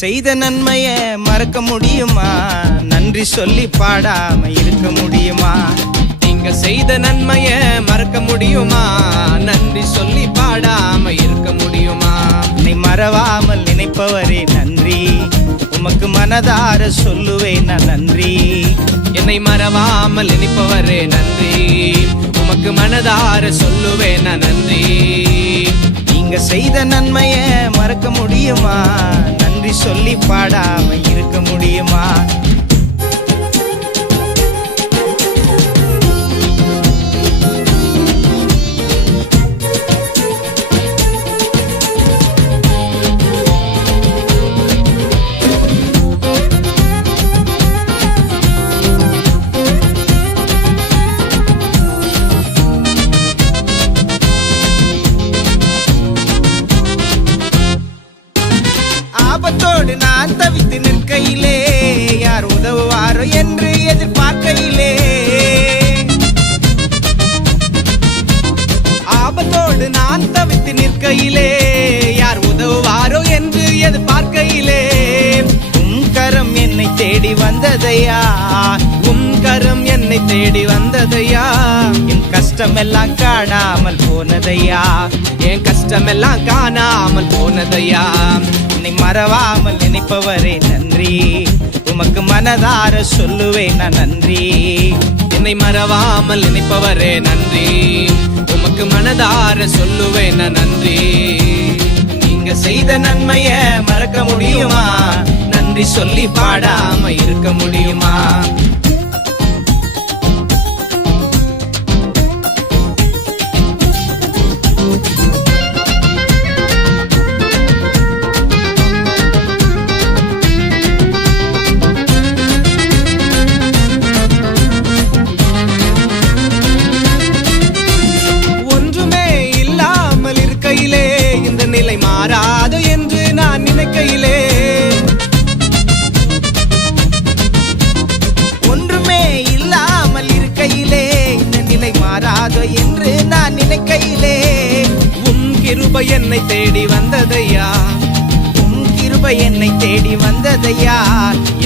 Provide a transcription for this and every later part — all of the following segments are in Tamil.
செய்த நன்மைய மறக்க முடியுமா? நன்றி சொல்லி பாடாம இருக்க முடியுமா? நீங்க செய்த நன்மைய மறக்க முடியுமா? நன்றி சொல்லி பாடாம இருக்க முடியுமா? நீ மறவாமல் நினைப்பவரே நன்றி, உமக்கு மனதார சொல்லுவேன் நான் நன்றி. என்னை மறவாமல் நினைப்பவரே நன்றி, உமக்கு மனதார சொல்லுவேன் நான் நன்றி. நீங்க செய்த நன்மைய மறக்க முடியுமா? நன்றி சொல்லி பாடாம இருக்க முடியுமா? ஆபத்தோடு நான் தவித்து நிற்கையிலே யார் உதவுவாரோ என்று எதிர்பார்க்கையிலே, ஆபத்தோடு நான் தவித்து நிற்கையிலே யார் உதவுவாரோ என்று எதிர்பார்க்கையிலே, உம் கரம் என்னை தேடி வந்ததையா, உம் கரம் என்னை தேடி வந்ததையா. என் கஷ்டமெல்லாம் காணாமல் போனதையா, என் கஷ்டமெல்லாம் காணாமல் போனதையா. என்னை மறவாமல் நினைப்பவரே நன்றி, உமக்கு மனதார சொல்லுவேன் நான் நன்றி. என்னை மறவாமல் நினைப்பவரே நன்றி, உமக்கு மனதார சொல்லுவேன் நான் நன்றி. நீங்க செய்த நன்மைய மறக்க முடியுமா? நன்றி சொல்லி பாடாம இருக்க முடியுமா? இந்த நிலை மாறாது என்று நான் நினைக்கையிலே, ஒன்றுமே இல்லாமல் இருக்கையிலே இந்த நிலை மாறாதோ என்று நான் நினைக்கையிலே, உம் கிருபை என்னை தேடி வந்ததையா, உம் கிருபை என்னை தேடி வந்ததையா.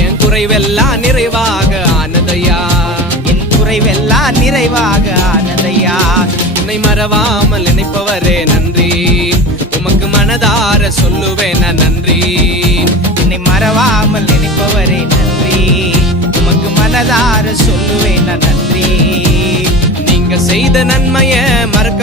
என் குறைவெல்லாம் நிறைவாக ஆனதையா, என் குறைவெல்லாம் நிறைவாக ஆனதையா. என்னை மறவாமல் நினைப்பவரே நன்றி, உமக்கு மனதார சொல்லுவேன் நான் நன்றி. என்னை மறவாமல் நினைப்பவரே நன்றி, உமக்கு மனதார சொல்லுவேன் நான் நன்றி. நீங்க செய்த நன்மைய மறக்க